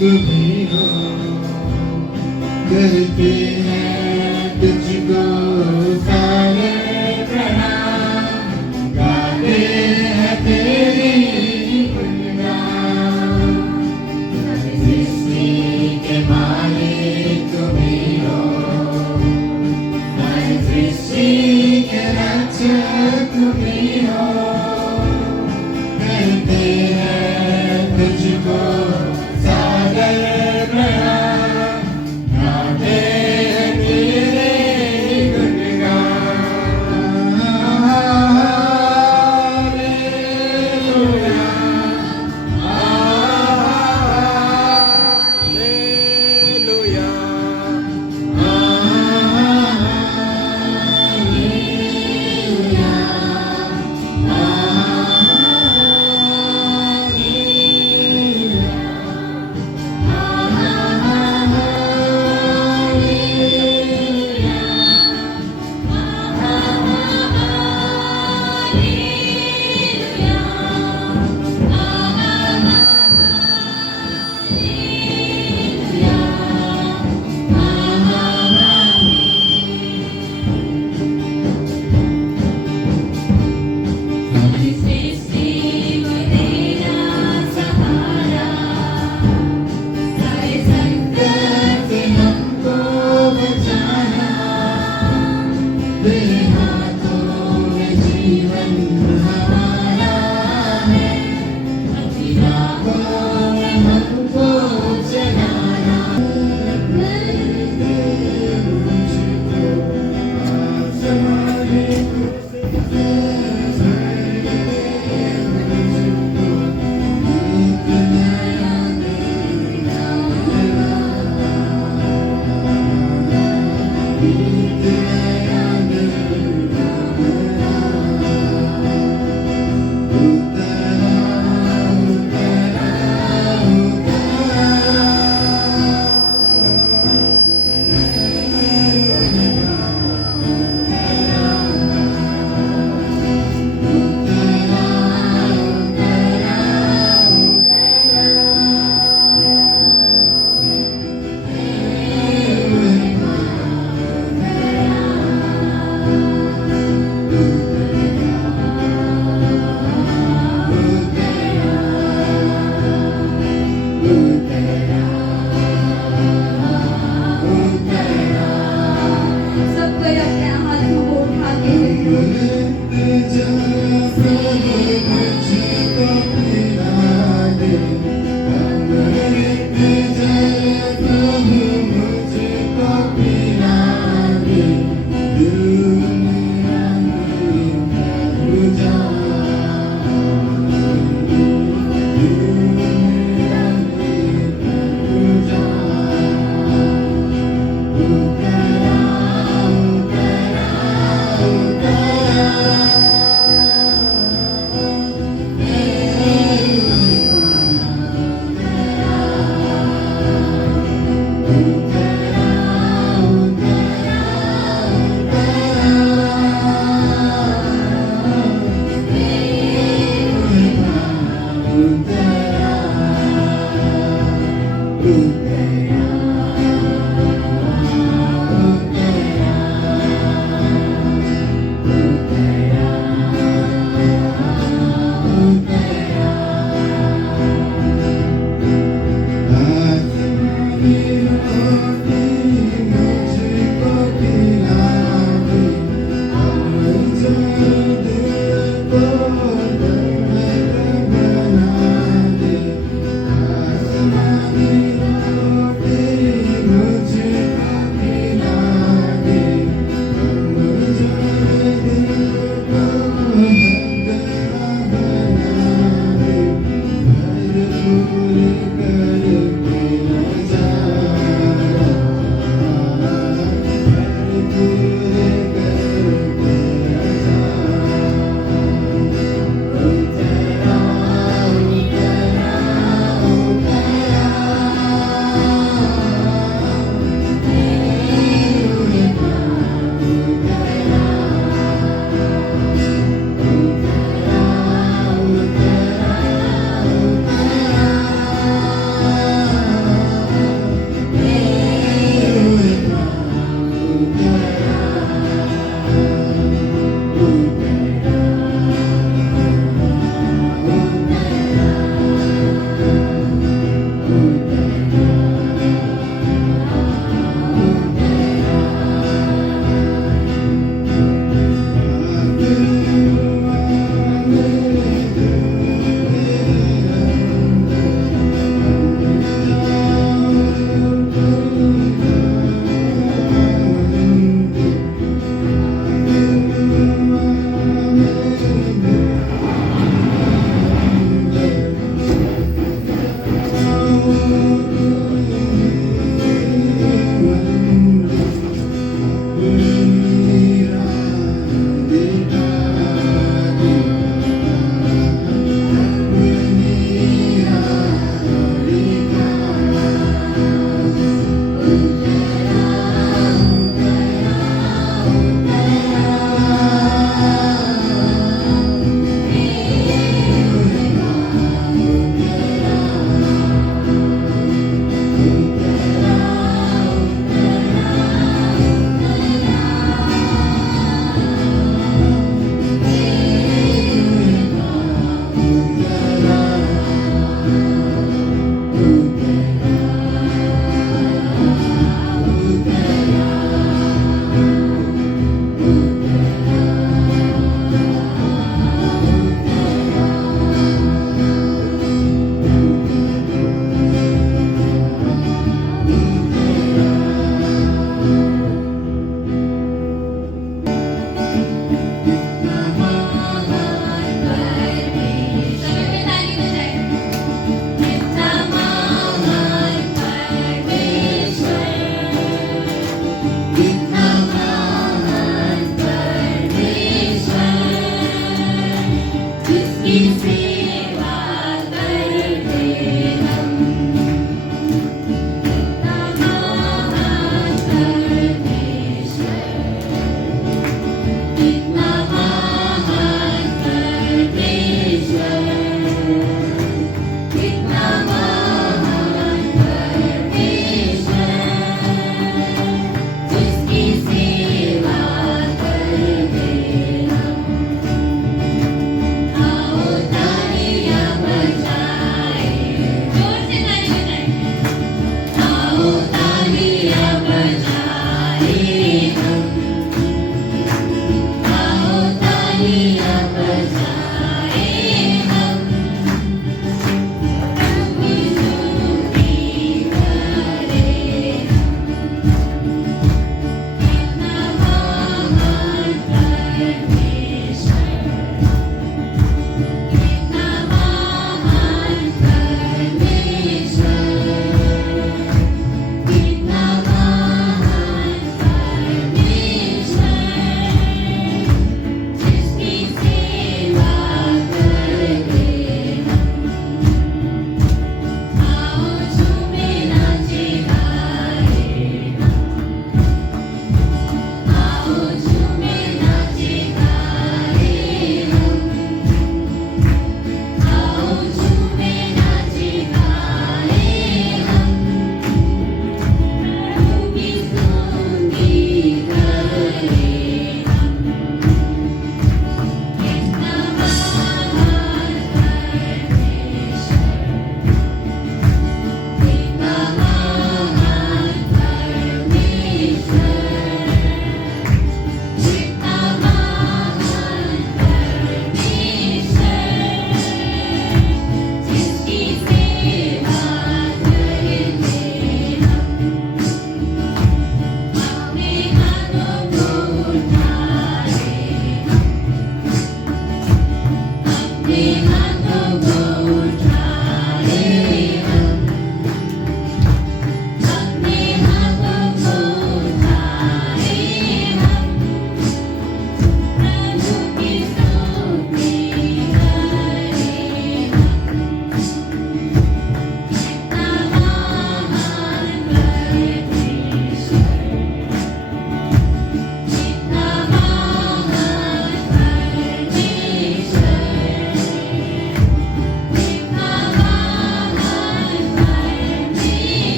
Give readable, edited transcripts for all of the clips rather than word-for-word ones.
तुम्ही हो, करते हैं तुझको सारे प्रणाम, गाते हैं तेरी गुणगान। सृष्टि के मालिक तुम्ही हो, हर सृष्टि के रक्षक तुम्ही हो, करते हैं तुझको सादर प्रणाम, गाते हैं तेरे गुणगान।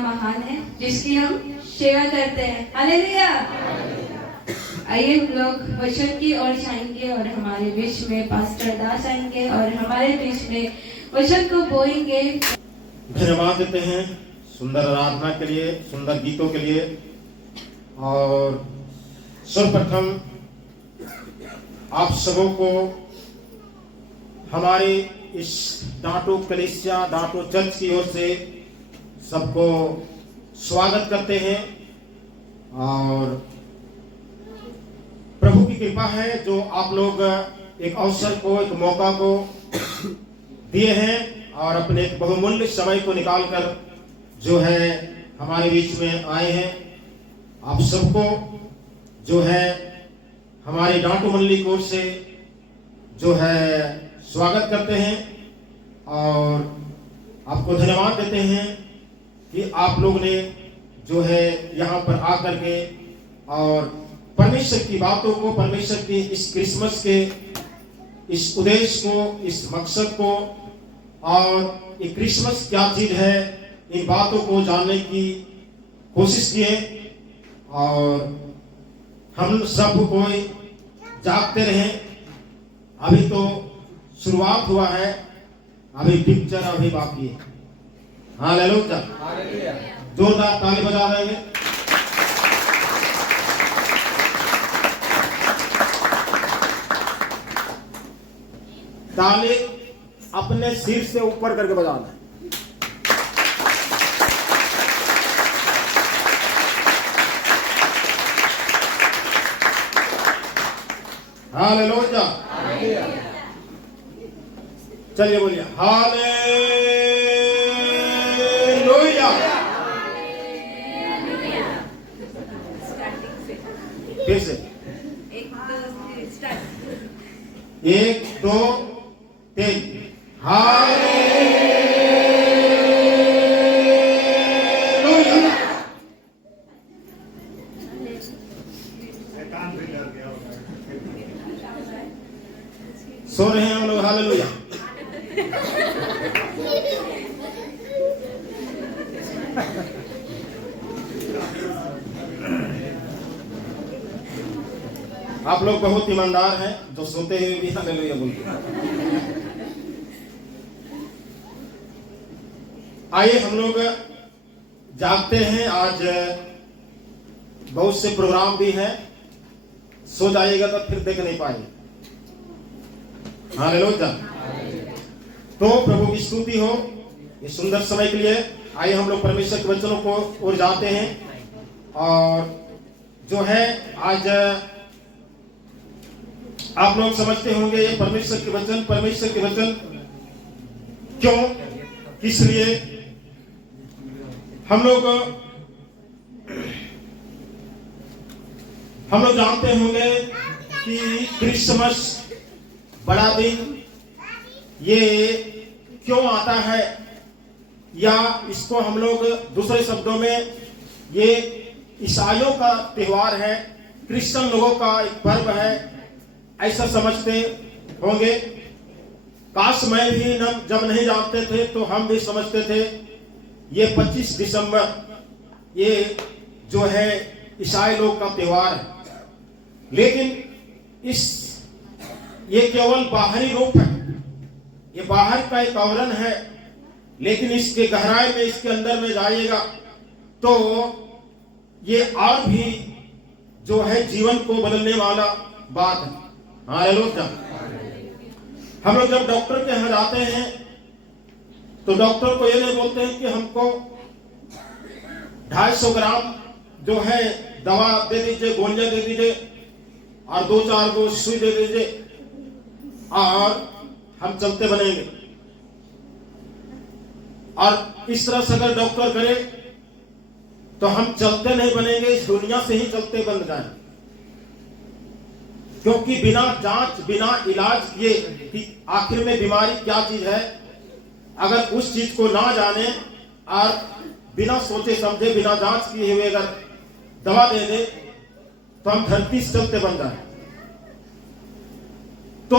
महान है जिसकी हम सेवा करते हैं। हालेलुया। आइए हम लोग वचन की ओर जाएंगे और हमारे बीच में पास्टर दास आएंगे और हमारे बीच में वचन को बोएंगे। धन्यवाद देते हैं सुंदर आराधना के लिए, सुंदर गीतों के लिए। और सर्वप्रथम आप सबों को हमारे इस डांटो कलीसिया डांटो चर्च की ओर से सबको स्वागत करते हैं। और प्रभु की कृपा है जो आप लोग एक अवसर को, एक मौका को दिए हैं और अपने एक बहुमूल्य समय को निकालकर जो है हमारे बीच में आए हैं। आप सबको जो है हमारी डांटो मंडली की ओर से जो है स्वागत करते हैं और आपको धन्यवाद देते हैं कि आप लोग ने जो है यहाँ पर आकर के और परमेश्वर की बातों को, परमेश्वर की इस क्रिसमस के इस उद्देश्य को, इस मकसद को और ये क्रिसमस क्या चीज है, इन बातों को जानने की कोशिश किए। और हम सब कोई जागते रहे। अभी तो शुरुआत हुआ है, अभी पिक्चर अभी बाकी है। हालेलुया। जोरदार ताली बजा देंगे। ताली अपने सिर से ऊपर करके बजाना है। हालेलुया। चलिए बोलिए हालेलुया। फिर से 1 2 3 हालेलुया। सो रहे हैं हम लोग। हालेलुया। आप लोग बहुत ईमानदार हैं जो सोते हुए भी हालेलुया बोलते हैं। आइए हम लोग जागते हैं। आज बहुत से प्रोग्राम भी हैं, सो जाइएगा तो फिर देख नहीं पाएंगे। हालेलुया। तो प्रभु की स्तुति हो इस सुंदर समय के लिए। आइए हम लोग परमेश्वर के वचनों को ओर जाते हैं। और जो है आज आप लोग समझते होंगे ये परमेश्वर के वचन क्यों, किस लिए हम लोग जानते होंगे कि क्रिसमस बड़ा दिन ये क्यों आता है, या इसको हम लोग दूसरे शब्दों में ये ईसाइयों का त्योहार है, क्रिश्चियन लोगों का एक पर्व है, ऐसा समझते होंगे। काश मैं भी जब नहीं जानते थे तो हम भी समझते थे ये 25 दिसंबर ये जो है ईसाई लोग का त्योहार है। लेकिन ये केवल बाहरी रूप है, ये बाहर का एक आवरण है। लेकिन इसके गहराई में, इसके अंदर में जाइएगा तो ये और भी जो है जीवन को बदलने वाला बात है। हालेलुया। हम लोग जब डॉक्टर के यहाँ जाते हैं तो डॉक्टर को ये नहीं बोलते हैं कि हमको 250 ग्राम जो है दवा दे दीजिए, गोलियां दे दीजिए और 2-4 गो सुई दे दीजिए और हम चलते बनेंगे। और इस तरह से अगर डॉक्टर करे तो हम चलते नहीं बनेंगे, इस दुनिया से ही चलते बन जाएंगे। क्योंकि बिना जांच, बिना इलाज किए कि आखिर में बीमारी क्या चीज है, अगर उस चीज को ना जाने और बिना सोचे समझे, बिना जांच किए हुए अगर दवा दे दे तो हम धरती से चलते बन जाए। तो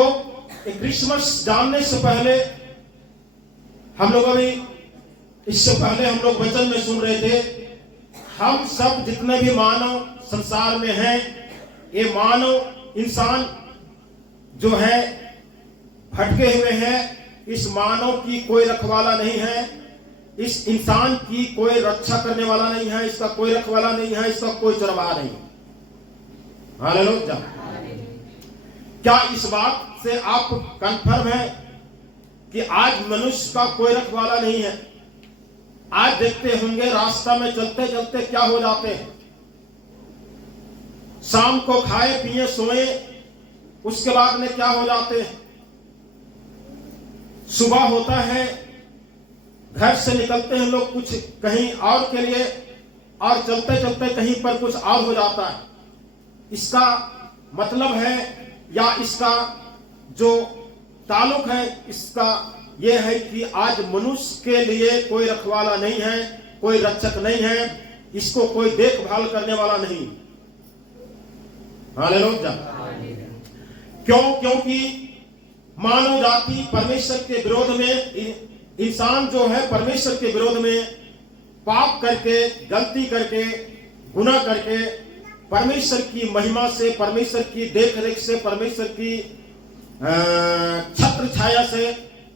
क्रिसमस जानने से पहले हम लोग अभी इससे पहले हम लोग वचन में सुन रहे थे, हम सब जितने भी मानव संसार में हैं, ये मानव इंसान जो है भटके हुए हैं। इस मानव की कोई रखवाला नहीं है, इस इंसान की कोई रक्षा करने वाला नहीं है, इसका कोई रखवाला नहीं है, इसका कोई चरवाहा नहीं। हालेलुया। क्या इस बात से आप कंफर्म हैं कि आज मनुष्य का कोई रखवाला नहीं है? आज देखते होंगे रास्ता में चलते चलते क्या हो जाते हैं। शाम को खाए पिए सोए, उसके बाद में क्या हो जाते हैं। सुबह होता है, घर से निकलते हैं लोग कुछ कहीं और के लिए, और चलते चलते कहीं पर कुछ और हो जाता है। इसका मतलब है या इसका जो ताल्लुक है, इसका यह है कि आज मनुष्य के लिए कोई रखवाला नहीं है, कोई रक्षक नहीं है, इसको कोई देखभाल करने वाला नहीं। हालेलुया। क्यों? क्योंकि मानव जाति परमेश्वर के विरोध में, इंसान जो है परमेश्वर के विरोध में पाप करके, गलती करके, गुनाह करके, परमेश्वर की महिमा से, परमेश्वर की देखरेख से, परमेश्वर की छत्र छाया से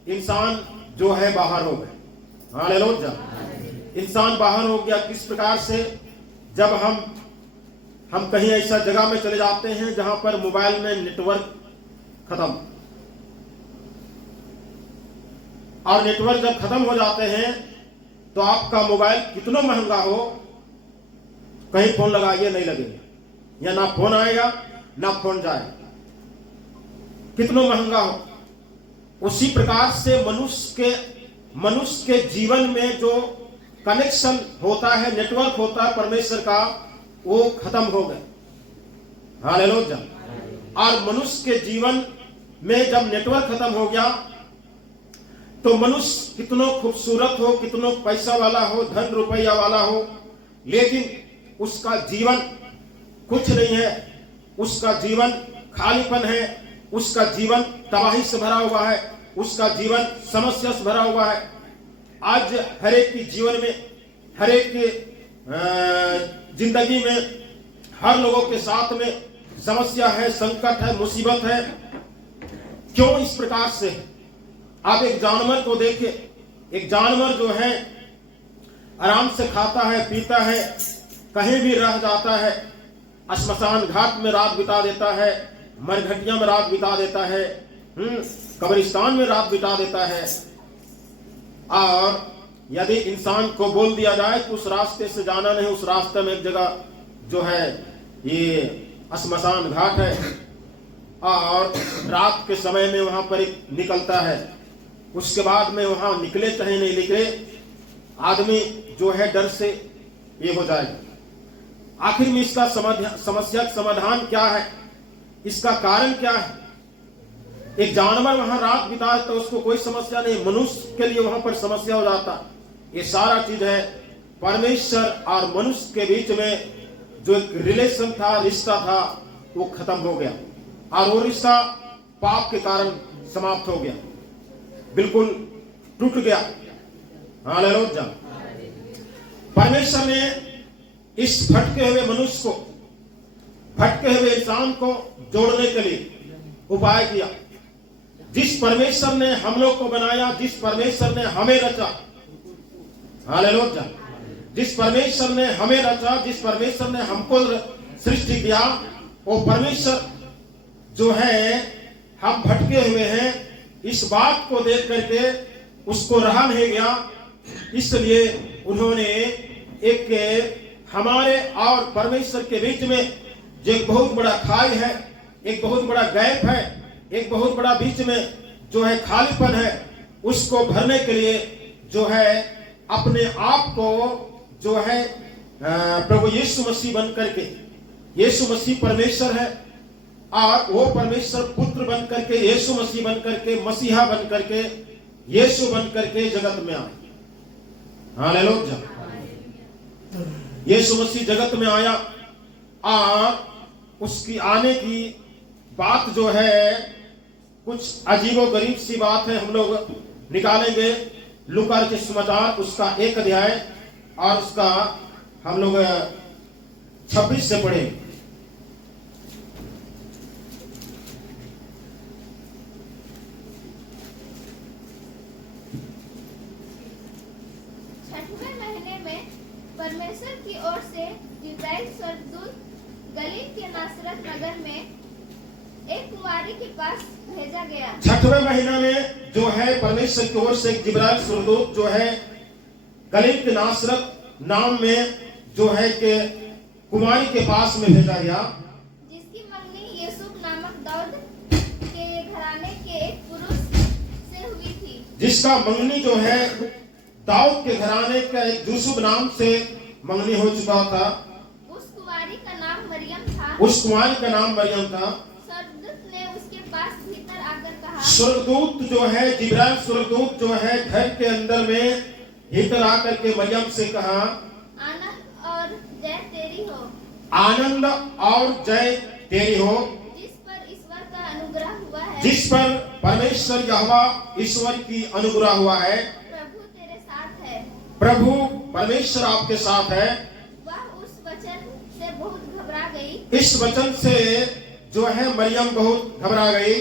इंसान जो है बाहर हो गए। हालेलुया। इंसान बाहर हो गया। किस प्रकार से? जब हम कहीं ऐसा जगह में चले जाते हैं जहां पर मोबाइल में नेटवर्क खत्म, और नेटवर्क जब खत्म हो जाते हैं तो आपका मोबाइल कितना महंगा हो, कहीं फोन लगाइए नहीं लगेगा, या ना फोन आएगा ना फोन जाएगा, कितना महंगा हो। उसी प्रकार से मनुष्य के जीवन में जो कनेक्शन होता है, नेटवर्क होता है परमेश्वर का, वो खत्म हो गए। हालेलुया। और मनुष्य के जीवन में जब नेटवर्क खत्म हो गया तो मनुष्य कितना खूबसूरत हो, कितना पैसा वाला हो, धन रुपया वाला हो, लेकिन उसका जीवन कुछ नहीं है, उसका जीवन खालीपन है, उसका जीवन तबाही से भरा हुआ है, उसका जीवन समस्या से भरा हुआ है। आज हर एक के जीवन में, हर एक के जिंदगी में, हर लोगों के साथ में समस्या है, संकट है, मुसीबत है। क्यों इस प्रकार से? आप एक जानवर को देखिए, एक जानवर जो है आराम से खाता है, पीता है, कहीं भी रह जाता है, श्मशान घाट में रात बिता देता है, मरघटिया में रात बिता देता है, कब्रिस्तान में रात बिता देता है। और यदि इंसान को बोल दिया जाए कि उस रास्ते से जाना नहीं, उस रास्ते में एक जगह जो है ये श्मशान घाट है, और रात के समय में वहां पर निकलता है, उसके बाद में वहां निकले चाहे नहीं निकले, आदमी जो है डर से ये हो जाएगा। आखिर में इसका समस्या का समाधान क्या है? इसका कारण क्या है? एक जानवर वहां रात बिता तो उसको कोई समस्या नहीं, मनुष्य के लिए वहां पर समस्या हो जाता। ये सारा चीज है परमेश्वर और मनुष्य के बीच में जो एक रिलेशन था, रिश्ता था, वो खत्म हो गया, और वो रिश्ता पाप के कारण समाप्त हो गया, बिल्कुल टूट गया। हालेलुया। परमेश्वर ने इस भटके हुए मनुष्य को, भटके हुए इंसान को जोड़ने के लिए उपाय किया। जिस परमेश्वर ने हम लोग को बनाया, जिस परमेश्वर ने हमें रचा, हालेलुया, जिस परमेश्वर ने हमें रचा, जिस परमेश्वर ने हमको सृष्टि किया, वो परमेश्वर जो है हम भटके हुए हैं, इस बात को देख करके उसको रहा नहीं गया, इसलिए उन्होंने एक हमारे और परमेश्वर के बीच में जो एक बहुत बड़ा खाई है, एक बहुत बड़ा गैप है, एक बहुत बड़ा बीच में जो है खालीपन है, उसको भरने के लिए जो है अपने आप को जो है प्रभु यीशु मसीह बन करके, यीशु मसीह परमेश्वर है और वो परमेश्वर पुत्र बन करके, यीशु मसीह बन करके, मसीहा बन करके, यीशु बन करके जगत में आए। हालेलुया। यीशु मसीह जगत में आया और उसकी आने की बात जो है कुछ अजीबो गरीब सी बात है, हम लोग निकालेंगे। लूका रचित सुसमाचार उसका 1 अध्याय और उसका हम लोग 26 से पढ़े। छठवें महीने में परमेश्वर की ओर से जिब्राइल स्वर्गदूत गलील के नासरत नगर में एक कुमारी के पास भेजा गया। छठवें महीने में जो है परमेश्वर की ओर से जिब्राइल स्वर्गदूत जो है गलील के नासरत नाम में जो है कि कुमारी के पास में भेजा गया, जिसकी मंगनी यूसुफ नामक दाऊद के घराने के एक पुरुष से हुई थी। जिसका मंगनी जो है दाऊद के घराने का एक यूसुफ नाम से मंगनी हो चुका था। उस कुमारी का नाम मरियम था। उस कुमारी का नाम मरियम था। स्वर्गदूत ने उसके पास भीतर आकर कहा, स्वर्गदूत जो है जिब्राइल स्वर्गदूत जो है घर के अंदर में भीतर आकर के मरियम से कहा, आनंद और जय तेरी हो, आनंद और जय तेरी हो, जिस पर ईश्वर का अनुग्रह हुआ है, जिस पर परमेश्वर यहोवा ईश्वर की अनुग्रह हुआ है। प्रभु तेरे साथ है। प्रभु परमेश्वर आपके साथ है। वह उस वचन से बहुत घबरा गई इस वचन से जो है मरियम बहुत घबरा गई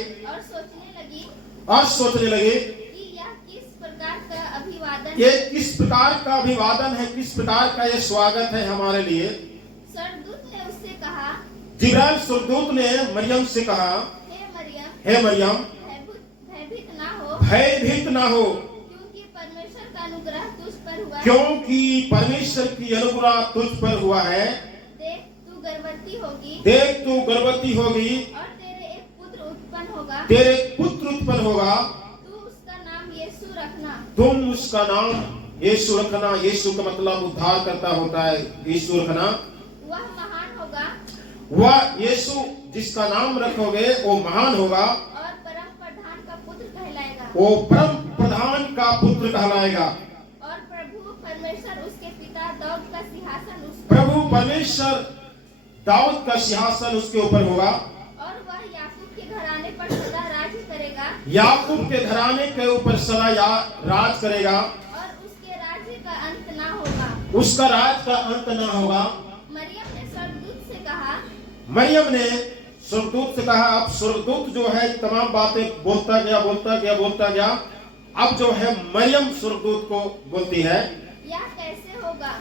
और सोचने लगी कि यह किस प्रकार का अभिवादन ये किस प्रकार का अभिवादन है, किस प्रकार का ये स्वागत है हमारे लिए। स्वर्गदूत ने उससे कहा, जिब्राइल स्वर्गदूत ने मरियम से कहा, हे मरियम भयभीत ना हो, भयभीत ना हो, क्योंकि परमेश्वर का अनुग्रह तुझ पर हुआ है। क्योंकि परमेश्वर की अनुग्रह तुझ पर हुआ है। देख तू गर्भवती होगी, देख तू गर्भवती होगी और तेरे एक पुत्र उत्पन्न होगा, तेरे पुत्र उत्पन्न होगा, तू उसका नाम यीशु रखना। तुम उसका नाम यीशु रखना। यीशु का मतलब उद्धार करता होता है। यीशु रखना, वह महान होगा, वह यीशु जिसका नाम रखोगे वो महान होगा और परम प्रधान का पुत्र कहलाएगा। वो परम प्रधान का पुत्र कहलाएगा। और प्रभु परमेश्वर उसके पिता दाऊद का सिंहासन उस प्रभु परमेश्वर दाऊद का सिंहासन उसके ऊपर होगा, और वह याकूब के घराने पर सदा राज करेगा, याकूब के घराने के ऊपर सदा राज करेगा, और उसके राज्य का अंत ना होगा। उसका राज का अंत ना होगा। मरियम ने स्वर्गदूत से कहा, मरियम ने स्वर्गदूत से कहा। अब स्वर्गदूत जो है तमाम बातें बोलता गया। अब जो है मरियम स्वर्गदूत को बोलती है, यह कैसे होगा?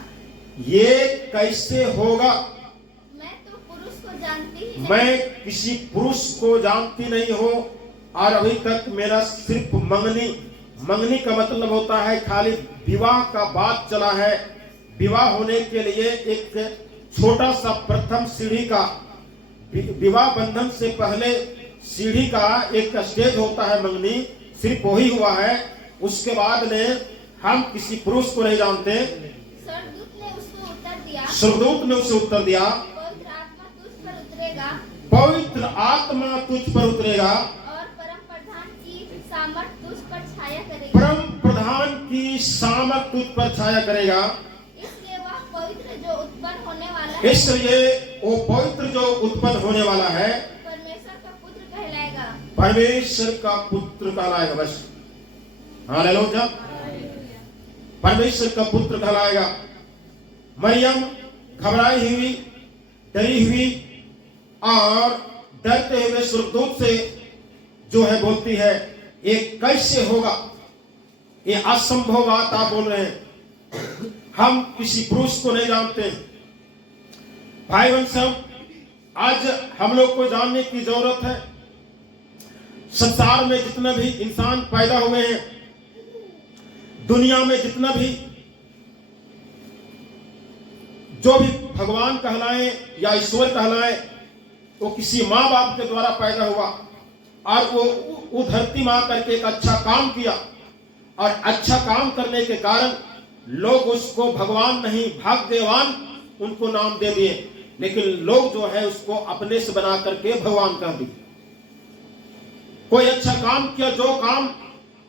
ये कैसे होगा? मैं तो पुरुष को जानती ही नहीं। मैं किसी पुरुष को जानती नहीं हूँ और अभी तक मेरा सिर्फ मंगनी का मतलब होता है खाली विवाह का बात चला है। विवाह होने के लिए एक छोटा सा प्रथम सीढ़ी का, विवाह बंधन से पहले सीढ़ी का एक स्टेज होता है मंगनी, सिर्फ वही हुआ है। उसके बाद में हम किसी पुरुष को नहीं जानते। स्वर्गदूत ने उसको उत्तर दिया, स्वर्गदूत ने उसे उत्तर दिया, पवित्र आत्मा तुझ पर उतरेगा, और परम प्रधान की सामर्थ तुझ पर छाया करेगी। परम प्रधान की सामर्थ तुझ पर छाया करेगा। इसलिए वह पवित्र जो उत्पन्न होने वाला है, इसलिए वो पवित्र जो उत्पन्न होने वाला है परमेश्वर का पुत्र कहलाएगा। परमेश्वर का पुत्र कहलाएगा। बस हालेलुया, परमेश्वर का पुत्र कहलाएगा। मरियम घबराई हुई, डरी हुई और डरते हुए स्वर्गदूत से जो है बोलती है, ये कैसे होगा? ये असंभव बात आप बोल रहे हैं। हम किसी पुरुष को नहीं जानते। भाई बहन सब, आज हम लोग को जानने की जरूरत है। संसार में जितना भी इंसान पैदा हुए हैं, दुनिया में जितना भी जो भी भगवान कहलाए या ईश्वर कहलाए, वो किसी माँ बाप के द्वारा पैदा हुआ और वो धरती माँ करके एक अच्छा काम किया और अच्छा काम करने के कारण लोग उसको भगवान नहीं भाग्यवान उनको नाम दे दिए, लेकिन लोग जो है उसको अपने से बना करके भगवान कर दिए। कोई अच्छा काम किया, जो काम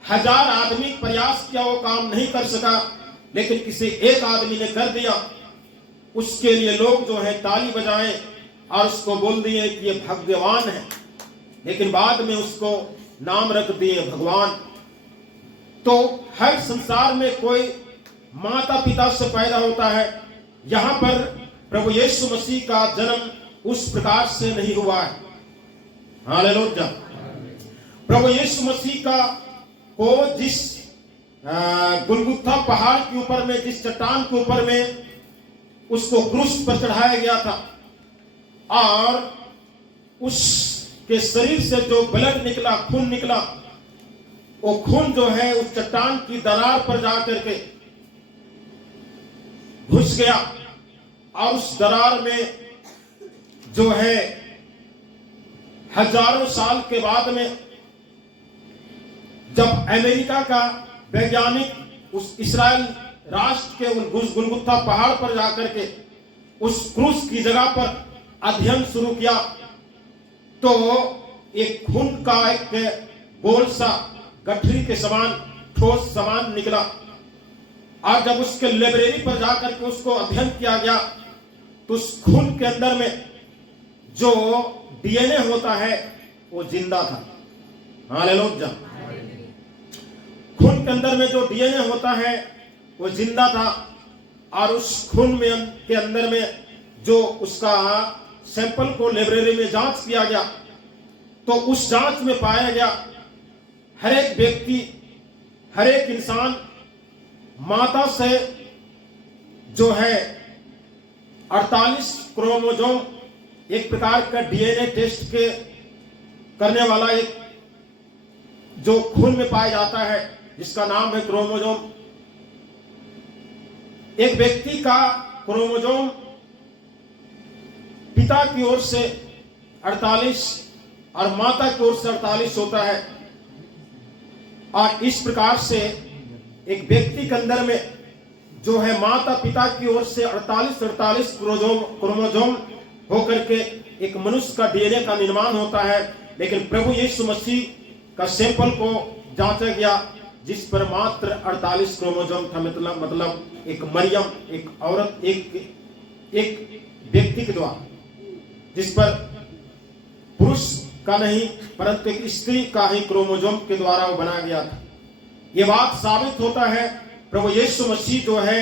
1000 आदमी प्रयास किया वो काम नहीं कर सका, लेकिन किसी एक आदमी ने कर दिया, उसके लिए लोग जो है ताली बजाएं और उसको बोल दिए कि ये भाग्यवान है, लेकिन बाद में उसको नाम रख दिए भगवान। तो हर संसार में कोई माता पिता से पैदा होता है, यहाँ पर प्रभु यीशु मसीह का जन्म उस प्रकार से नहीं हुआ है। हालेलुया। प्रभु यीशु मसीह का को जिस गुलगुथा पहाड़ के ऊपर में, जिस चट्टान के ऊपर में उसको क्रूस पर चढ़ाया गया था, और उसके शरीर से जो ब्लड निकला, खून निकला, वो खून जो है उस चट्टान की दरार पर जाकर के घुस गया, और उस दरार में जो है हजारों साल के बाद में जब अमेरिका का वैज्ञानिक उस इस्राएल राष्ट्र के उस गुलगुथा पहाड़ पर जाकर के उस क्रूस की जगह पर अध्ययन शुरू किया, तो एक खून का एक गोल सा गठरी के समान ठोस समान निकला, और जब उसके लाइब्रेरी पर जाकर के उसको अध्ययन किया गया, तो उस खून के अंदर में जो डीएनए होता है वो जिंदा था। हालेलुया। खून के अंदर में जो डीएनए होता है वो जिंदा था, और उस खून में के अंदर में जो उसका सैंपल को लाइब्रेरी में जांच किया गया, तो उस जांच में पाया गया हर एक व्यक्ति, हर एक इंसान माता से जो है 48 क्रोमोसोम, एक प्रकार का डीएनए टेस्ट के करने वाला एक जो खून में पाया जाता है, जिसका नाम है क्रोमोसोम। एक व्यक्ति का क्रोमोसोम पिता की ओर से 48 और माता की ओर से 48 होता है, और इस प्रकार से एक व्यक्ति के अंदर में जो है माता पिता की ओर से 48 क्रोमोसोम होकर के एक मनुष्य का डीएनए का निर्माण होता है। लेकिन प्रभु यीशु मसीह का सैंपल को जांचा गया, जिस पर मात्र 48 क्रोमोसोम था, मतलब एक मरियम, एक औरत, एक व्यक्ति के द्वारा, जिस पर पुरुष का नहीं परंतु एक स्त्री का ही क्रोमोसोम के द्वारा वो बनाया गया था। ये बात साबित होता है प्रभु यीशु मसीह जो है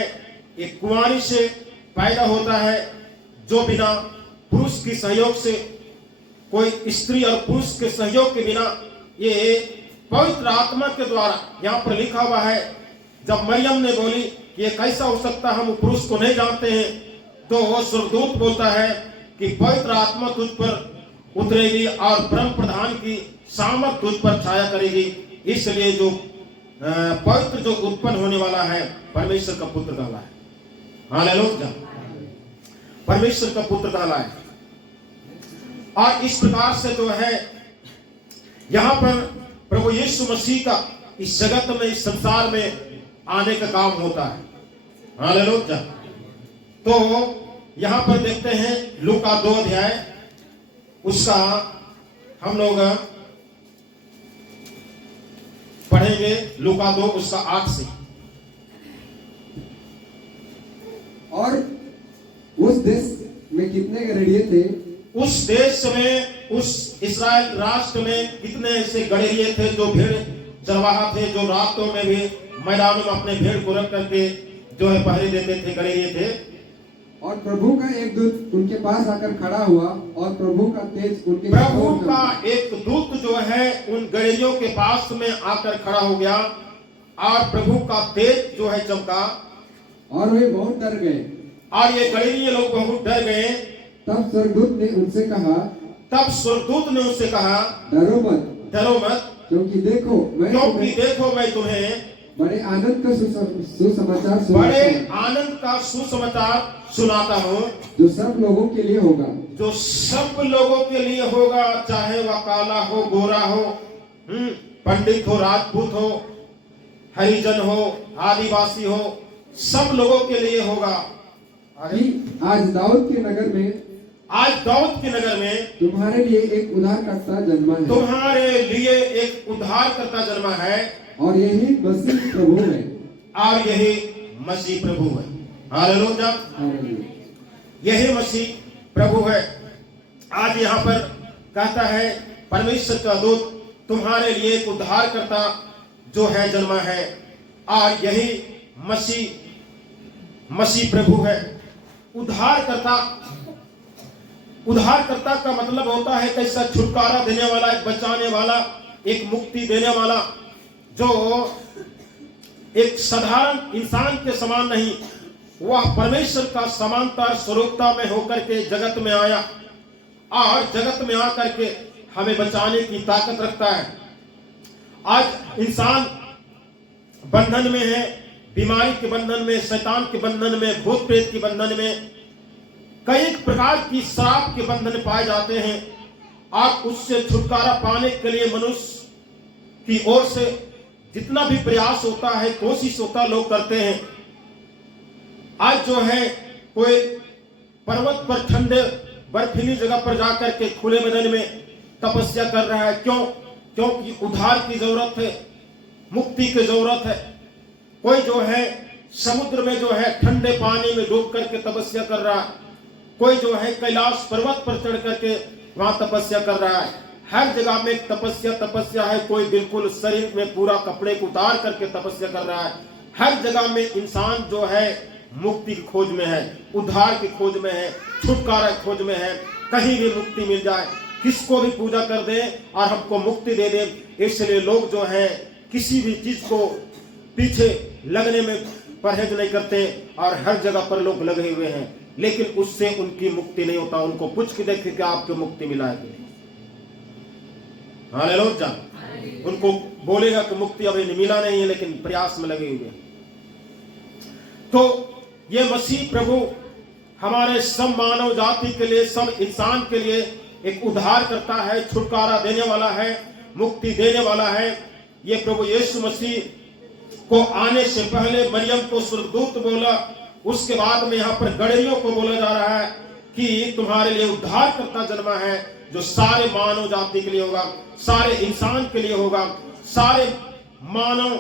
एक कुंवारी से पैदा होता है, जो बिना पुरुष की सहयोग से, कोई स्त्री और पुरुष के सहयोग के बिना, ये पवित्र आत्मा के द्वारा यहाँ पर लिखा हुआ है। जब मरियम ने बोली कि ये कैसा हो सकता, हम पुरुष को नहीं जानते हैं, तो वो स्वर्गदूत बोलता है कि पवित्र आत्मा तुझ पर उतरेगी और परम प्रधान की सामर्थ तुझ पर छाया करेगी, इसलिए जो पवित्र जो उत्पन्न होने वाला है परमेश्वर का पुत्र कहला है। हालेलुया। परमेश्वर का पुत्र कहला है। और इस प्रकार से जो है यहाँ पर प्रभु यीशु मसीह का इस जगत में, इस संसार में आने का काम होता है। हालेलुया। तो यहाँ पर देखते हैं लूका 2 अध्याय, उसका हम लोग पढ़ेंगे। लूका 2 उसका 8 से। और उस देश में कितने गड़ेरिये थे? उस देश में, उस इस्राएल राष्ट्र में कितने ऐसे गड़ेरिये थे जो भेड़ चरवाहा थे, जो रातों में भी मैदानों में अपने भेड़ को रख करके जो है पहरे देते थे, गड़ेरिये थे। और प्रभु का एक दूत उनके पास आकर खड़ा हुआ, और प्रभु का तेज उनके प्रभु का एक दूत जो है उन गड़ेरियों के पास में आकर खड़ा हो गया, और प्रभु का तेज जो है चमका, और वे बहुत डर गए। और ये गड़ेरिये लोग बहुत डर गए। तब स्वर्गदूत ने उनसे कहा, डरो मत, डरो मत, क्योंकि देखो मैं तुम्हें बड़े आनंद का सुसमाचार सुनाता हूँ, जो सब लोगों के लिए होगा। जो सब लोगों के लिए होगा, चाहे वह काला हो, गोरा हो, पंडित हो, राजपूत हो, हरिजन हो, आदिवासी हो, सब लोगों के लिए होगा। आज दाऊद के नगर में तुम्हारे लिए एक उद्धारकर्ता जन्मा है। तुम्हारे लिए एक उद्धारकर्ता जन्मा है, और यही मसीह प्रभु है। और यही मसीह प्रभु है। हालेलुया। यही मसीह प्रभु है। आज यहाँ पर कहता है परमेश्वर का दूत तुम्हारे लिए एक उद्धारकर्ता जो है जन्मा है, और यही मसीह प्रभु है। उद्धारकर्ता का मतलब होता है कैसा छुटकारा देने वाला, एक बचाने वाला, एक मुक्ति देने वाला, जो एक साधारण इंसान के समान नहीं, वह परमेश्वर का समानता स्वरूपता में होकर के जगत में आया और जगत में आकर के हमें बचाने की ताकत रखता है। आज इंसान बंधन में है, बीमारी के बंधन में, शैतान के बंधन में, भूत प्रेत के बंधन में, कई प्रकार की श्राप के बंधन पाए जाते हैं। और उससे छुटकारा पाने के लिए मनुष्य की ओर से जितना भी प्रयास होता है, कोशिश होता, लोग करते हैं। आज जो है कोई पर्वत पर ठंडे बर्फीली जगह पर जाकर के खुले मैदान में तपस्या कर रहा है। क्योंकि उद्धार की जरूरत है, मुक्ति की जरूरत है। कोई जो है समुद्र में जो है ठंडे पानी में डूब करके तपस्या कर रहा है, कोई जो है कैलाश पर्वत पर चढ़ करके वहां तपस्या कर रहा है। हर जगह में तपस्या है। कोई बिल्कुल शरीर में पूरा कपड़े को उतार करके तपस्या कर रहा है। हर जगह में इंसान जो है मुक्ति की खोज में है, उद्धार की खोज में है, छुटकारा की खोज में है। कहीं भी मुक्ति मिल जाए, किसको भी पूजा कर दे और हमको मुक्ति दे दे। इसलिए लोग जो है किसी भी चीज को पीछे लगने में परहेज नहीं करते और हर जगह पर लोग लगे हुए हैं, लेकिन उससे उनकी मुक्ति नहीं होता। उनको पूछ के देखे कि आपको मुक्ति मिला है कि नहीं। हालेलुया। उनको बोलेगा कि मुक्ति अभी मिला नहीं है, लेकिन प्रयास में लगे हुए हैं। तो ये मसीह प्रभु हमारे सब मानव जाति के लिए, सब इंसान के लिए एक उद्धार करता है, छुटकारा देने वाला है, मुक्ति देने वाला है। ये प्रभु यीशु मसीह को आने से पहले मरियम को स्वर्गदूत बोला, उसके बाद में यहाँ पर गड़ेरियों को बोला जा रहा है कि तुम्हारे लिए उद्धार करता जन्मा है, जो सारे मानव जाति के लिए होगा, सारे इंसान के लिए होगा, सारे मानव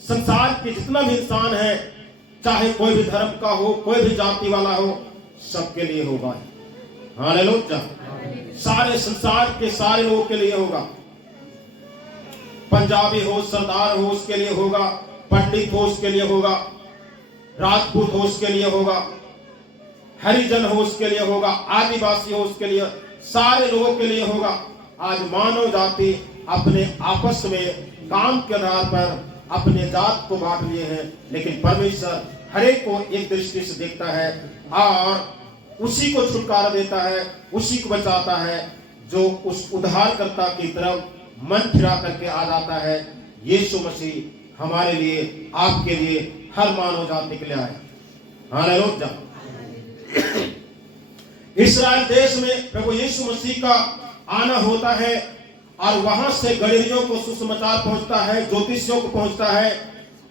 संसार के जितना भी इंसान है, चाहे कोई भी धर्म का हो, कोई भी जाति वाला हो, सबके लिए होगा। हालेलुया। सारे संसार के सारे लोगों के लिए होगा। पंजाबी हो, सरदार हो, उसके लिए होगा। पंडित हो, उसके लिए होगा। राजपूत हो, उसके लिए होगा। हरिजन हो, उसके लिए होगा। आदिवासी हो, उसके लिए, सारे लोगों के लिए होगा। आज मानव जाति अपने आपस में काम के आधार पर अपने जात को बांट लिए हैं, लेकिन परमेश्वर हरेक को एक दृष्टि से देखता है और उसी को छुटकारा देता है, उसी को बचाता है जो उस उद्धारकर्ता की तरफ मन फिरा करके आ जाता है। यीशु मसीह हमारे लिए, आपके लिए, हर मानव जाति के लिए आया। हालेलुया। इस्राएल देश में प्रभु यीशु मसीह का आना होता है और वहां से गड़ेरियों को सुसमाचार पहुंचता है, ज्योतिषियों को पहुंचता है,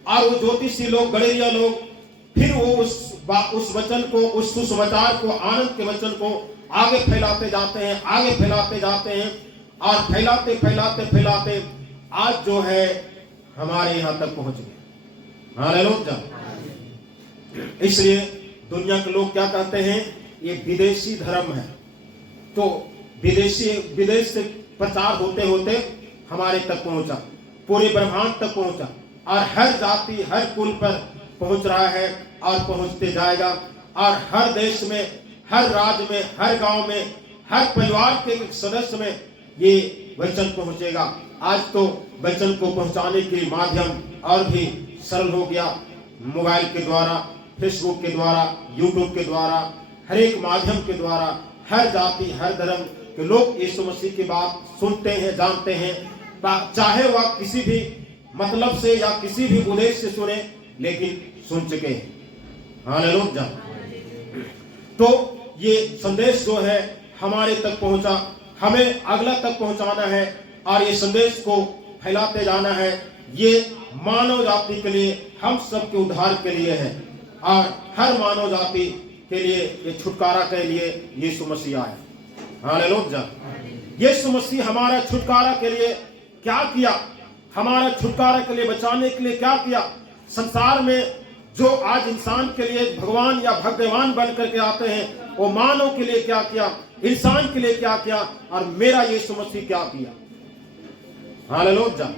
और वो ज्योतिषी लोग, गड़ेरिया लोग फिर वो उस वचन को, उस सुसमाचार को, आनंद के वचन को आगे फैलाते जाते हैं, आगे फैलाते जाते हैं, और फैलाते फैलाते फैलाते आज जो है हमारे यहाँ तक पहुंच गए। हालेलुया। इसलिए दुनिया के लोग क्या कहते हैं, ये विदेशी धर्म है। तो विदेश से प्रचार होते होते हमारे तक पहुंचा, पूरे ब्रह्मांड तक पहुंचा, और हर जाति, हर कुल पर पहुंच रहा है और पहुंचते जाएगा। और हर देश में, हर राज्य में, हर गांव में, हर परिवार के सदस्य में ये वचन पहुंचेगा। आज तो वचन को पहुंचाने के माध्यम और भी सरल हो गया। मोबाइल के द्वारा, फेसबुक के द्वारा, यूट्यूब के द्वारा, हर एक माध्यम के द्वारा हर जाति, हर धर्म के लोग यीशु मसीह की बात सुनते हैं, जानते हैं, चाहे वह किसी भी मतलब से या किसी भी उद्देश्य से सुने, लेकिन सुन चुके हैं। हालेलुया। तो ये संदेश जो है हमारे तक पहुंचा, हमें अगला तक पहुंचाना है और ये संदेश को फैलाते जाना है। ये मानव जाति के लिए, हम सब के उद्धार के लिए है, और हर मानव जाति के लिए, ये छुटकारा के लिए यीशु मसीह आया। हालेलुया। यीशु मसीह हमारा छुटकारा के लिए क्या किया, हमारा छुटकारा के लिए, बचाने के लिए क्या किया। संसार में जो आज इंसान के लिए भगवान या भगवान बन करके आते हैं, वो मानव के लिए क्या किया, इंसान के लिए क्या किया, और मेरा यीशु मसीह क्या किया। हालेलुया।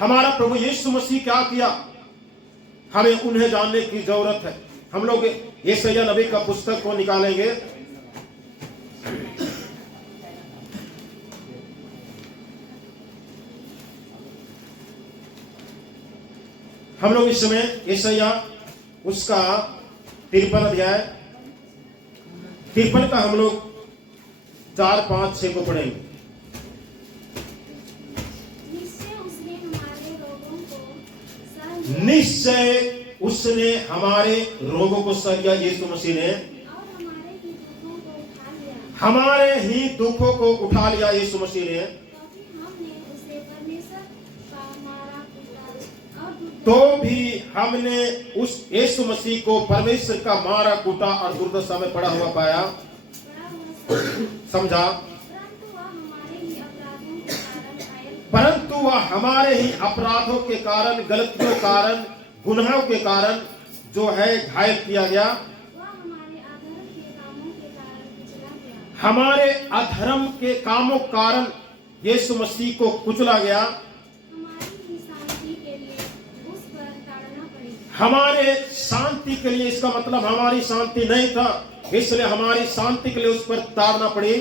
हमारा प्रभु यीशु मसीह क्या किया, हमें उन्हें जानने की जरूरत है। हम लोग यशायाह नबी का पुस्तक को निकालेंगे। हम लोग इस समय यशायाह उसका 53 अध्याय 53 का हम लोग 4, 5, 6 को पढ़ेंगे। निश्चय उसने हमारे रोगों को सह लिया, यीशु मसीह ने हमारे ही दुखों को उठा लिया, यीशु मसीह ने। तो भी हमने उस यीशु मसीह को परमेश्वर का मारा कूटा और दुर्दशा में पड़ा हुआ पाया। समझा? परंतु वह हमारे ही अपराधों के कारण, गलतियों के कारण, गुनाहों के कारण जो है घायल किया गया, हमारे अधर्म के कामों के कारण यीशु मसीह को कुचला गया, हमारे शांति के लिए। इसका मतलब हमारी शांति नहीं था, इसलिए हमारी शांति के लिए उस पर ताड़ना पड़ी।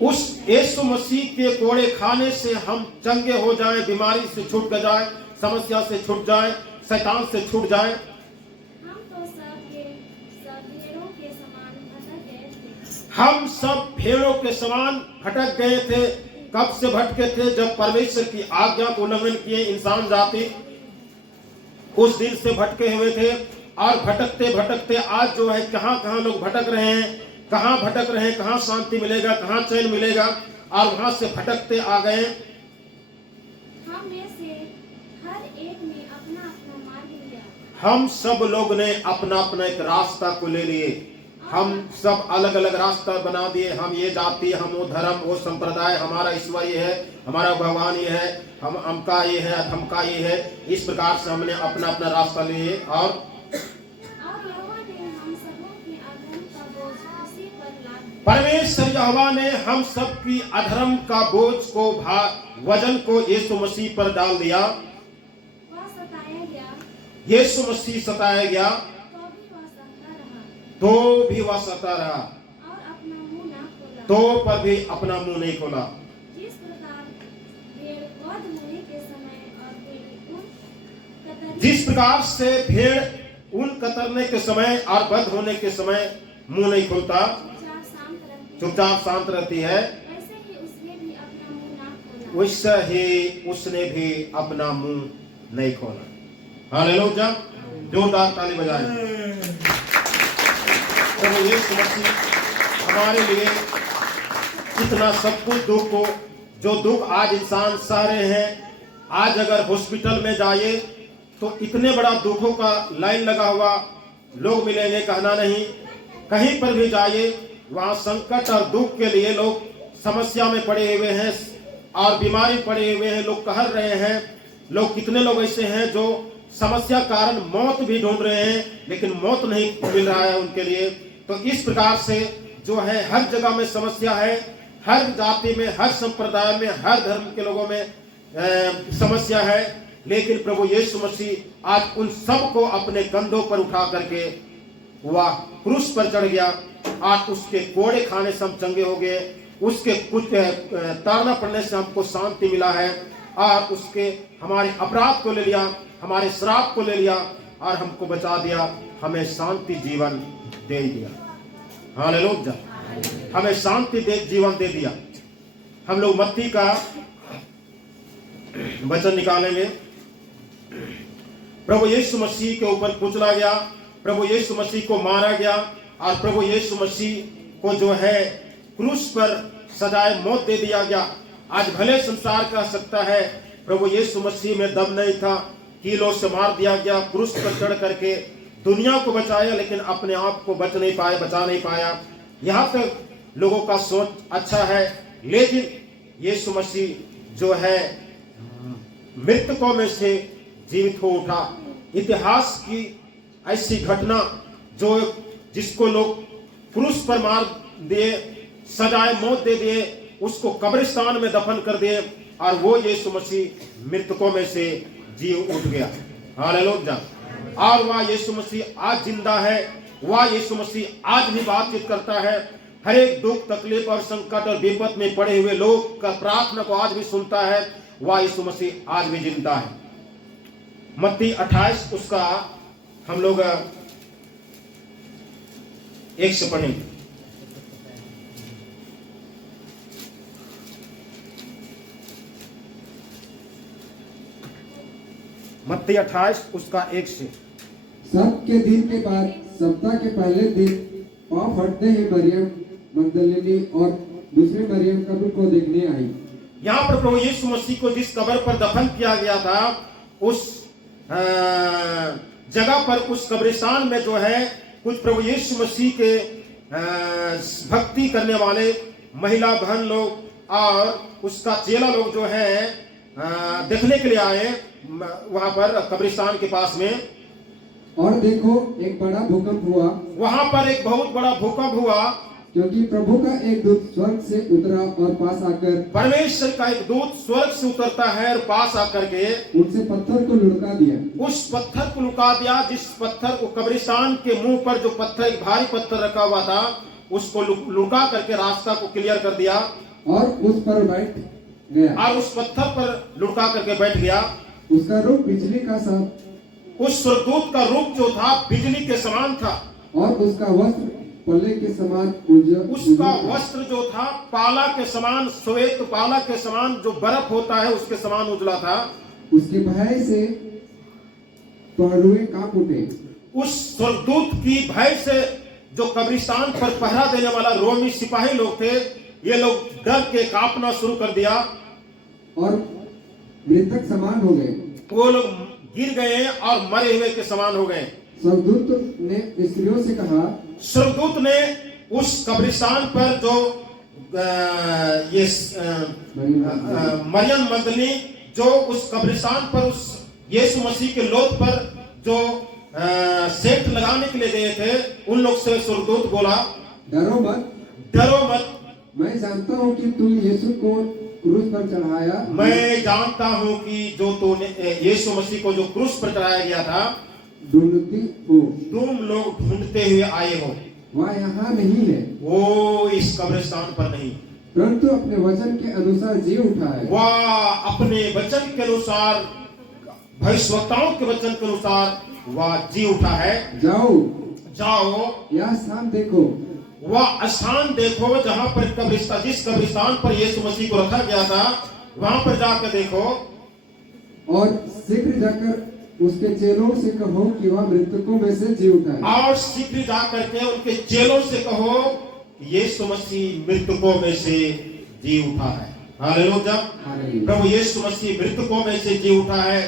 उस यीशु मसीह के कोड़े खाने से हम चंगे हो जाएं, बीमारी से छूट जाए, समस्या से छूट जाए, शैतान से छूट जाए। हम सब भेड़ों के समान भटक गए थे। कब से भटके थे? जब परमेश्वर की आज्ञा को उल्लंघन किए इंसान जाति, उस दिन से भटके हुए थे। और भटकते भटकते आज जो है कहां कहां लोग भटक रहे हैं, कहां भटक रहे हैं, कहां शांति मिलेगा, कहां चैन मिलेगा, और वहां से भटकते आ गए। हम में से हर एक ने अपना अपना मार्ग लिया। हम सब लोग ने अपना अपना एक रास्ता को ले लिए। हम सब अलग अलग रास्ता बना दिए। हम ये जाति, हम वो धर्म, वो संप्रदाय, हमारा ईश्वर ये है, हमारा भगवान ये है, हम का ये है, हमका ये है। इस प्रकार से हमने अपना अपना रास्ता लिए। और परमेश्वर यहोवा ने हम सब की अधर्म का बोझ को, वजन को यीशु मसीह पर डाल दिया। यीशु मसीह सताया गया तो भी वह सता रहा, और अपना मुंह ना खोला, तो पर भी अपना मुंह नहीं खोला। जिस प्रकार भेड़ वध होने के समय और जिस प्रकार से भेड़ ऊन कतरने के समय और वध होने के समय मुंह नहीं खोलता, चुपचाप शांत रहती है, वैसे ही उसने भी अपना मुंह ना खोला। वैसे ही उसने भी अपना मुंह नहीं खोला। हालेलुया! जोरदार ताली बजाएं। प्रभु यीशु मसीह हमारे लिए इतना सब कुछ दुख को, जो दुख आज इंसान सह रहे हैं, आज अगर हॉस्पिटल में जाइए तो इतने बड़ा दुखों का लाइन लगा हुआ लोग मिलेंगे, कहना नहीं। कहीं पर भी जाइए वहां संकट और दुख के लिए लोग समस्या में पड़े हुए हैं और बीमारी पड़े हुए हैं, लोग कह रहे हैं। लोग कितने लोग ऐसे हैं जो समस्या कारण मौत भी ढूंढ रहे हैं, लेकिन मौत नहीं मिल रहा है उनके लिए। तो इस प्रकार से जो है हर जगह में समस्या है, हर जाति में, हर संप्रदाय में, हर धर्म के लोगों में समस्या है। लेकिन प्रभु यीशु मसीह आज उन सब को अपने कंधों पर उठा करके वह क्रूस पर चढ़ गया। आज उसके कोड़े खाने से हम चंगे हो गए, उसके कुछ ताड़ना पड़ने से हमको शांति मिला है, और उसके हमारे अपराध को ले लिया, हमारे श्राप को ले लिया और हमको बचा दिया, हमें शांति जीवन दे दिया। हालेलुया! हमें शांति दे जीवन दे दिया। हम लोग मत्ती का वचन निकालेंगे। प्रभु यीशु मसीह के ऊपर कुचला गया, प्रभु यीशु मसीह को मारा गया, और प्रभु यीशु मसीह को जो है क्रूस पर सजाए मौत दे दिया गया। आज भले संसार कह सकता है प्रभु यीशु मसीह में दम नहीं था, कीलों से मार दिया गया, क्रूस पर चढ़ करके दुनिया को बचाया, लेकिन अपने आप को बचा नहीं पाया। यहाँ तक लोगों का सोच अच्छा है, लेकिन यीशु मसीह जो है मृतकों में से जीवित हो उठा। इतिहास की ऐसी घटना जिसको लोग क्रूस पर मार दिए, सजाए मौत दे दिए, उसको कब्रिस्तान में दफन कर दिए और वो यीशु मसीह मृतकों में से जी उठ गया। हालेलुया। और वह यीशु मसीह आज जिंदा है। वह यीशु मसीह आज भी बातचीत करता है। हर एक दुख तकलीफ और संकट और विपद में पड़े हुए लोग का प्रार्थना को आज भी सुनता है। वह यीशु मसीह आज भी जिंदा है। मत्ती 28 उसका हम लोग 1 से पढ़ेंगे। मत्ती 28 उसका 1 से। सब के दिन के बाद सप्ताह के पहले दिन पाँव फटते ही मरियम मगदलिनी और दूसरी मरियम कब्र को देखने आई। यहाँ पर प्रभु यीशु मसीह को जिस कब्र पर दफन किया गया था, उस जगह पर, उस कब्रिस्तान में जो है कुछ प्रभु यीशु मसीह के भक्ति करने वाले महिला बहन लोग और उसका चेला लोग जो है देखने के लिए आए वहां पर कब्रिस्तान के पास में। और देखो एक बड़ा भूकंप हुआ, वहां पर एक बहुत बड़ा भूकंप हुआ, क्योंकि प्रभु का एक दूत स्वर्ग से उतरा और पास आकर, परमेश्वर का एक दूत स्वर्ग से उतरता है और पास आकर के उनसे पत्थर को लुढ़का दिया। उस पत्थर को लुका दिया, जिस पत्थर को कब्रिस्तान के मुंह पर जो पत्थर, एक भारी पत्थर रखा हुआ था, उसको लुका करके रास्ता को क्लियर कर दिया और उस पर बैठ गया। और उस पत्थर पर लुका करके बैठ गया। उसका रूप बिजली का सा, उस स्वर्गदूत का रूप जो था बिजली के समान था और उसका वस्त्र पल्ले के समान उज्जवल, उसका वस्त्र जो था पाला के समान, श्वेत पाला के समान, जो बर्फ होता है उसके समान उजला था। उसके भय से पहरुए कांप उठे। उस स्वर्गदूत की भय से जो कब्रिस्तान पर पहरा देने वाला रोमी सिपाही लोग थे, ये लोग डर के कांपना शुरू कर दिया और मृतक समान हो गए। वो लोग गिर गए और मरे हुए के समान हो गए। स्वर्गदूत ने स्त्रियों से कहा, स्वर्गदूत ने उस कब्रिस्तान पर जो मरियम मगदलिनी जो उस कब्रिस्तान पर उस यीशु मसीह के लोथ पर जो सेंट लगाने के लिए गए थे, उन लोग से स्वर्गदूत बोला, डरो मत, डरो मत, मैं जानता हूँ कि तुम यीशु को क्रूस पर चढ़ाया, मैं जानता हूँ कि जो तूने यीशु मसीह को जो क्रूस पर चढ़ाया गया था, ढूंढती हो, तुम लोग ढूंढते हुए आए हो। वह यहाँ नहीं है, वो इस कब्रिस्तान पर नहीं, परंतु अपने वचन के अनुसार जी उठा है। वह अपने वचन के अनुसार, भविष्यवक्ताओं के वचन के अनुसार वह जी उठा है। जाओ, जाओ, यह स्थान देखो, वह स्थान देखो जहां पर कब्रिस्तान, जिस कब्रिस्तान पर यीशु मसीह को रखा गया था, वहां पर जाकर देखो और शीघ्र जाकर उसके चेलों से कहो कि वह मृतकों में से जी उठा है। और शीघ्र जाकर के उनके चेलों से कहो यीशु मसीह मृतकों में से जी उठा है। हालेलुया। प्रभु यीशु मसीह मृतकों में से जी उठा है।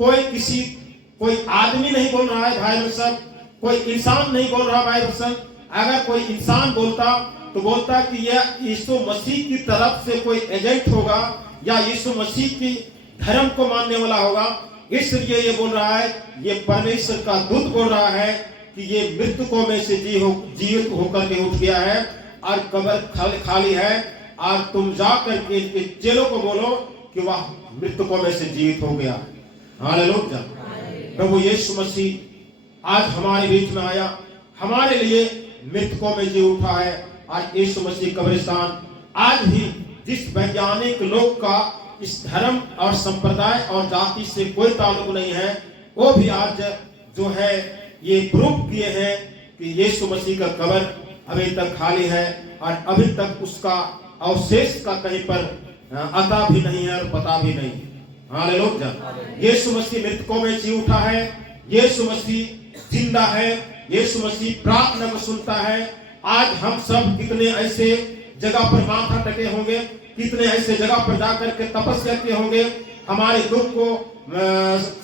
कोई आदमी नहीं बोल रहा है भाई सब, कोई इंसान नहीं बोल रहा भाई सब। अगर कोई इंसान बोलता तो बोलता कि यह यीशु मसीह की तरफ से कोई एजेंट होगा या यीशु मसीह की धर्म को मानने वाला होगा, इसलिए ये बोल रहा है, ये परमेश्वर का दूत बोल रहा है कि ये मृतकों में से जीवित होकर के उठ गया है और कब्र खाली है। और तुम जाकर के इनके चेलों को बोलो कि वह मृतकों में से जीवित हो गया। हालेलुया। प्रभु यीशु मसीह आज हमारे बीच में आया, हमारे लिए मृतकों में जी उठा है। आज यीशु मसीह कब्रिस्तान आज भी जिस वैज्ञानिक लोग का इस धर्म और संप्रदाय और जाति से कोई ताल्लुक नहीं है, वो भी आज जो है ये प्रूफ किए हैं कि यीशु मसीह का कब्र अभी तक खाली है और अभी तक उसका अवशेष का कहीं पर अता भी नहीं है और पता भी नहीं। हालेलुया। यीशु मसीह मृतकों में जी उठा है, यीशु मसीह जिंदा है, यीशु मसीह प्रार्थना को सुनता है। आज हम सब कितने ऐसे जगह पर माथा टके होंगे, कितने ऐसे जगह पर जाकर के तपस्या किए होंगे, हमारे दुख को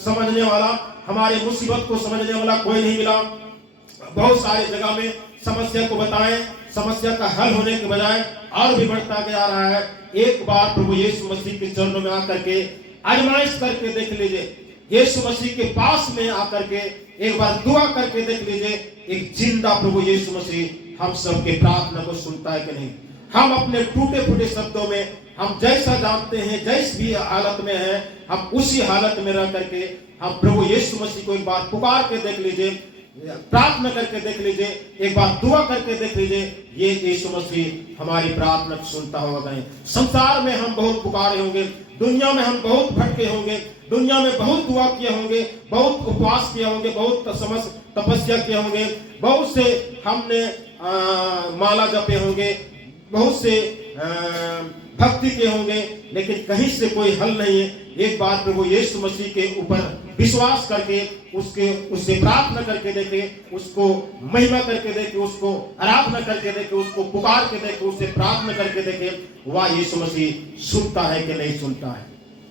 समझने वाला, हमारे मुसीबत को समझने वाला कोई नहीं मिला। बहुत सारी जगह में समस्या को बताएं, समस्या का हल होने के बजाय और भी बढ़ता जा रहा है। एक बार प्रभु यीशु मसीह के चरणों में आकर के आजमाइश करके देख लीजिए, यीशु मसीह के पास में आकर के एक बार दुआ करके देख लीजिए, एक जिंदा प्रभु यीशु मसीह हम सब के प्रार्थना को सुनता है कि नहीं। हम अपने टूटे फूटे शब्दों में हम जैसा जानते हैं, जैस भी हालत में है, हम उसी हालत में रह करके हम प्रभु यीशु मसीह को एक बार पुकार के देख लीजिए, प्रार्थना करके देख लीजिए, एक बार दुआ करके देख लीजिए। ये यीशु मसीह हमारी प्रार्थना सुनता होगा। संसार में हम बहुत पुकारे होंगे, दुनिया में हम बहुत भटके होंगे, दुनिया में बहुत दुआ किए होंगे, बहुत उपवास किए होंगे, बहुत तपस्या किए होंगे, बहुत से हमने माला जपे होंगे, बहुत से भक्ति के होंगे, लेकिन कहीं से कोई हल नहीं है। एक बार प्रभु यीशु मसीह के ऊपर विश्वास करके उससे प्रार्थना करके देखे, उसको महिमा करके देखे, उसको आराधना करके देखे, उसको पुकार के देखे, उससे प्रार्थना करके देखे, वह यीशु मसीह सुनता है कि नहीं सुनता है।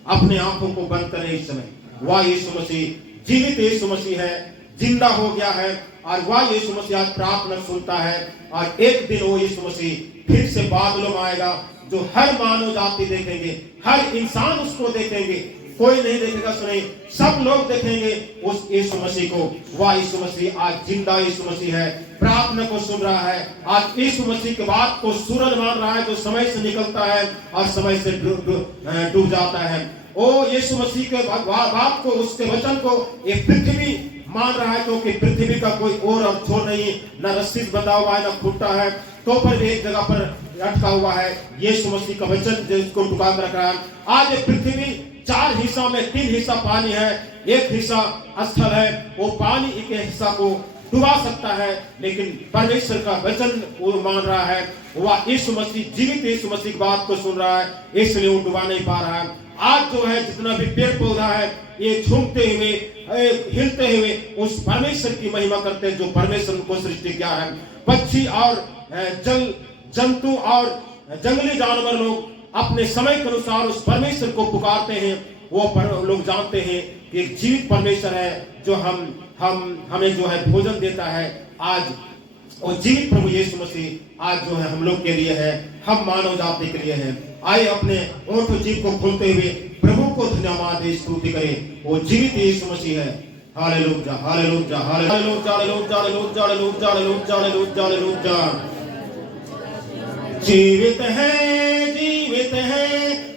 अपने आंखों को बंद करें इस समय। वह यीशु मसीह जीवित यीशु मसीह है, जिंदा हो गया है, और वह यीशु मसीह आज प्रार्थना सुनता है। और एक दिन वो यीशु मसीह फिर से बादलों में आएगा, जो हर मानव जाति देखेंगे, हर इंसान उसको देखेंगे, कोई नहीं देखेगा सुने, सब लोग देखेंगे उस यीशु मसीह को। वह यीशु मसीह आज जिंदा यीशु मसीह है, प्रार्थना को सुन रहा है। आज यीशु मसीह के बात को सूरज मान रहा है, जो समय से निकलता है और समय से डूब जाता है। ओ यीशु मसीह के बात को, उसके वचन को ये पृथ्वी मान रहा है, क्योंकि पृथ्वी का कोई और छोर नहीं, न रस्सी से बंधा हुआ है, न खुट्टा है, तो पर भी एक जगह पर अटका हुआ है। यीशु मसीह का वचन जिसको टुका कर रखा है। आज ये पृथ्वी 4 हिस्सा में 3 हिस्सा पानी है, 1 हिस्सा स्थल है। वो पानी एक हिस्सा को डुबा सकता है, लेकिन परमेश्वर का वचन वो मान रहा है। वह यीशु मसीह, जीवित यीशु मसीह की बात को सुन रहा है, इसलिए वो डुबा नहीं पा रहा है। आज जो है जितना भी पेड़ पौधा है, ये झूमते हुए, हिलते हुए उस परमेश्वर की महिमा करते हैं, जो परमेश्वर को सृष्टि किया है। पक्षी और जल जंतु और जंगली जानवर लोग अपने समय के अनुसार उस परमेश्वर को पुकारते हैं। वो लोग जानते हैं कि एक जीवित परमेश्वर है, जो हमें जो है भोजन देता है। आज और जीवित प्रभु यीशु मसीह आज जो है हम लोग के लिए है, हम मानव जाति के लिए है। आइए अपने ओठ जीव को खोलते हुए प्रभु को धन्यवाद दे, स्तुति करें। वो जीवित यीशु मसीह है। Hallelujah, hallelujah, hallelujah, hallelujah, hallelujah, hallelujah, hallelujah, hallelujah. जीवित है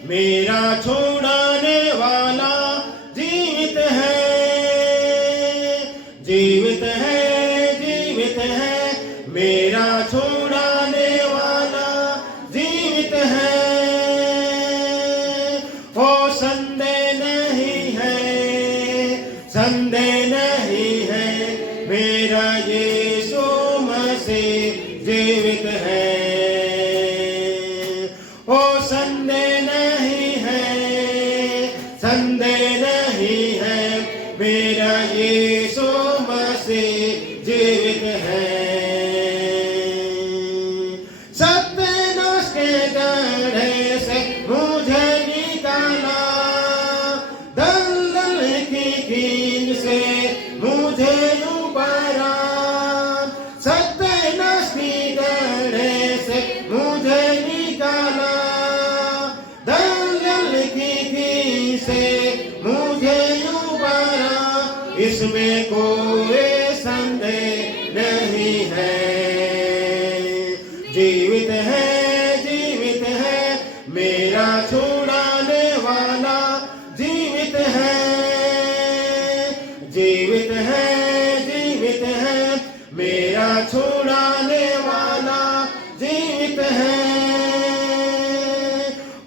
मेरा छुड़ाने वाला, जीवित है, जीवित है, जीवित है मेरा छुड़ाने वाला, जीवित है। ओ संदेह नहीं है, संदेह नहीं है, मेरा यीशु मसीह जीवित है। ओ संदेह नहीं है, संदेह नहीं है, मेरा यीशु मसीह जीवित है। सत्यानाश के गड्ढे से मुझे निकाला, दलदल की कील से मुझे उबारा। सत्यानाश के गड्ढे से मुझे निकाला, दलदल की कील से मुझे उबारा। इसमें कोई संदेह नहीं है। जीवित है मेरा छुड़ाने वाला, जीवित है, जीवित है, जीवित है मेरा छुड़ाने वाला, जीवित है।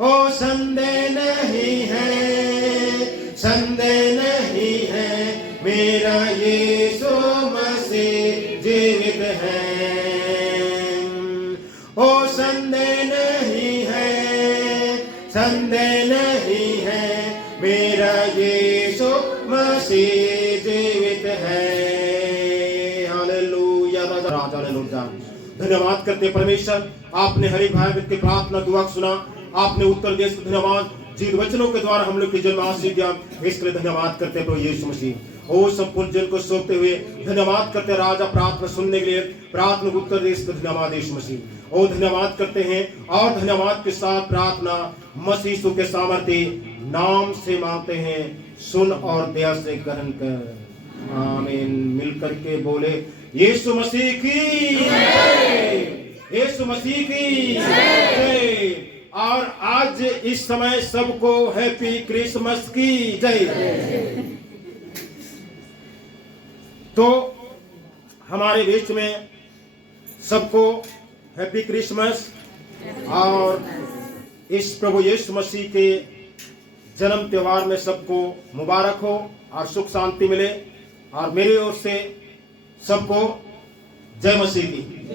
ओ संदेह नहीं है, संदेह नहीं है, मेरा यीशु मसीह जीवित है। ओ संदेह नहीं है, संदेह नहीं है, मेरा यीशु मसीह जीवित है। Hallelujah, hallelujah. धन्यवाद करते परमेश्वर, आपने हरि भाई की प्रार्थना दुआ सुना, आपने उत्तर दिया। धन्यवाद, जिन वचनों के द्वारा हम लोग की जन्म आशीष दिया, इसके लिए धन्यवाद करते प्रभु यीशु मसीह। ओ संपूर्ण जन को सौंपते हुए धन्यवाद करते राजा, प्रार्थना सुनने के लिए, प्रार्थना को उत्तर दे, इसके धन्यवाद यीशु मसीह। ओ धन्यवाद करते हैं और धन्यवाद के साथ प्रार्थना मसीह यीशु के सामर्थ्य नाम से मांगते हैं, सुन और दया से ग्रहण कर। आमीन। मिलकर के बोले यीशु मसीह की। यीशु मसीह की जय। और आज इस समय सबको हैप्पी क्रिसमस की जय। तो हमारे बीच में सबको हैप्पी क्रिसमस और इस प्रभु यीशु मसीह के जन्म त्योहार में सबको मुबारक हो और सुख शांति मिले। और मेरी ओर से सबको जय मसीह की।